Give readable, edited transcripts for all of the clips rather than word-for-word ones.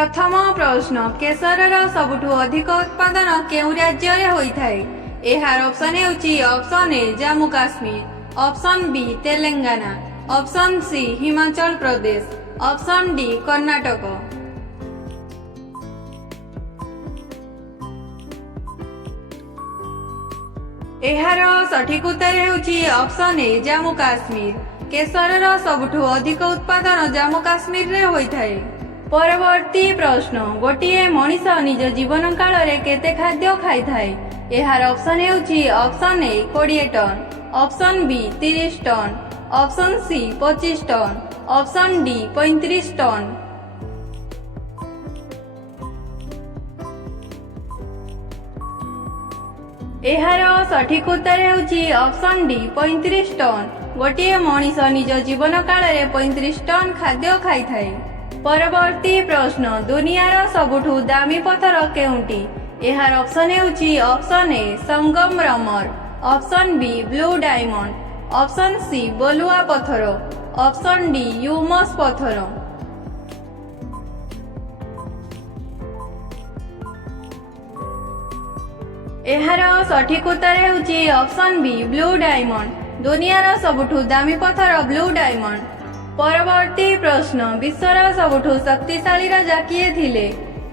प्रथम प्रश्न केशरर सबुठु अधिक उत्पादन केउ राज्य रे होइथाय। एहार ऑप्शन हेउची option A Jammu Kashmir, option B Telangana, option C Himachal Pradesh, option D Karnataka. एहार सठिक उत्तर हेउची ऑप्शन ए जम्मू काश्मीर। केशरर सबुठु अधिक उत्पादन जम्मू काश्मीर रे होइथाय। परवर्ती प्रश्न गोटिए मनीष निज जीवन काल रे केते खाद्य खाई थाए। एहार ऑप्शन हेउची option A 20 ton, option B 30 ton, option C 25 ton, option D 35 ton. एहार सठिक उत्तर हेउची ऑप्शन डी 35 टन। गोटिए मनीष निज जीवन काल रे 35 टन खाद्य खाई थाए। परवर्ती प्रश्न दुनियार सबुठु दामी पत्थर केउंटी। एहार ऑप्शन हेउची ऑप्शन ए संगमरमर, option B blue diamond, option C बलुआ पत्थर, ऑप्शन डी ह्यूमस पत्थर। एहार सठिक उत्तर हेउची ऑप्शन बी ब्लू डायमंड। दुनियार सबुठु दामी पत्थर ब्लू डायमंड। परवर्ती प्रश्न विश्वर सबुठु शक्तिशाली राजा किए थिले।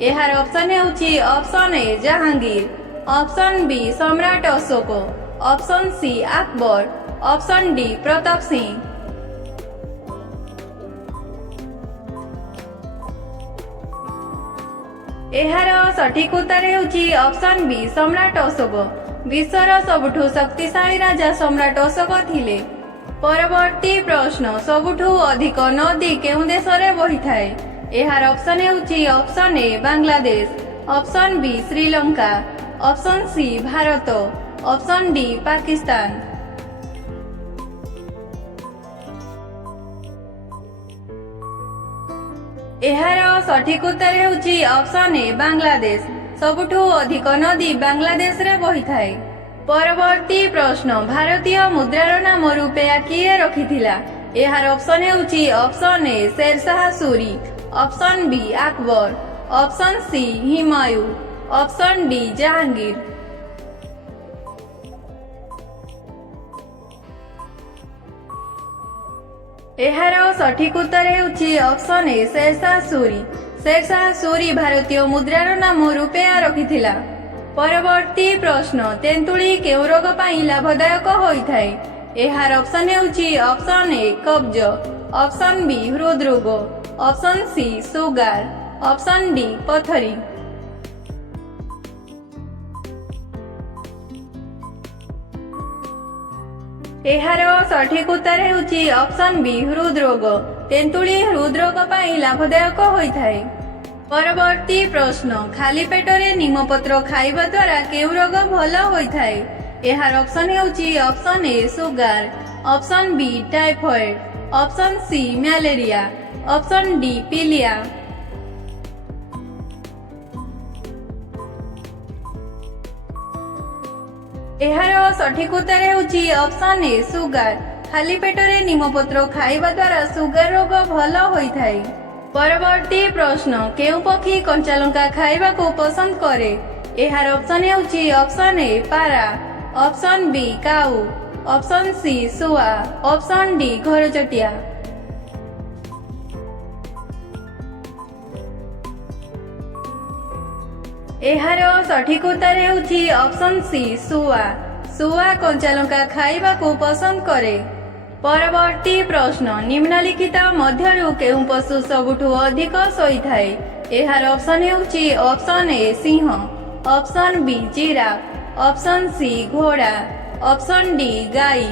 एहार ऑप्शन हेउची option A Jahangir, option B Samrat Ashok, option C Akbar, option D Pratap Singh. एहार सठिक उत्तर हेउची ऑप्शन बी सम्राट अशोक। विश्वर सबुठु शक्तिशाली राजा सम्राट अशोक थिले। परवर्ती प्रश्न सबुठु अधिक नदी केउ देश रे बही थाए। एहार ऑप्शन हेउची option A Bangladesh, option B Sri Lanka, option C Bharat, option D Pakistan. एहार सठिक उत्तर हेउची ऑप्शन ए बांग्लादेश। सबुठु अधिक नदी बांग्लादेश रे बही थाए। परवर्ती प्रश्न भारतीय मुद्रार नाम रुपया किए रखिथिला। एहार ऑप्शन हेउची option A Sher Shah Suri, option B Akbar, option C Humayun, option D Jahangir. एहार सठिक उत्तर हेउची ऑप्शन ए शेरशाह सूरी। शेरशाह सूरी भारतीय मुद्रार नाम रुपया रखिथिला। परवर्ती प्रश्न तेंतुली केउ रोग पाई लाभदायक होइथाय। एहार ऑप्शन हेउची ऑप्शन ए कब्ज, ऑप्शन बी हृदरोग, option C sugar, option D पथरी। एहार सठिक उत्तर हेउची ऑप्शन बी हृदरोग। तेंतुली हृदरोग पाई लाभदायक होइथाय। परवर्ती प्रश्न खाली पेटरे नीमपत्र खाइबा द्वारा केउ रोग भल होइथाय। एहार ऑप्शन हेउची option A sugar, option B typhoid, option C malaria, option D पीलिया। एहार सठिक उत्तर हेउची ऑप्शन ए सुगार। खाली पेटरे नीमपत्र खाइबा द्वारा सुगार रोग भल होइथाय। परवर्ती प्रश्न केउ पक्षी कंचा लंका खाइबा को पसंद करे। एहार ऑप्शन हेउची ऑप्शन ए पारा, ऑप्शन बी काऊ, ऑप्शन सी सुआ, ऑप्शन डी घरचटिया। एहार सठिक उत्तर हेउची ऑप्शन सी सुआ। सुआ कंचा लंका खाइबा को पसंद करे। परवर्ती प्रश्न निम्नलिखित मध्यरु केउ पशु सबुठु अधिक सोइथाय। एहार ऑप्शन हेउची ऑप्शन ए सिंह, option B giraffe, option C घोड़ा, ऑप्शन डी गाई।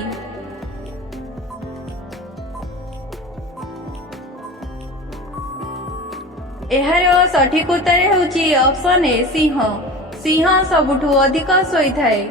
एहार सठिक उत्तर हेउची ऑप्शन ए सिंह। सिंह सबुठु अधिक सोइथाय।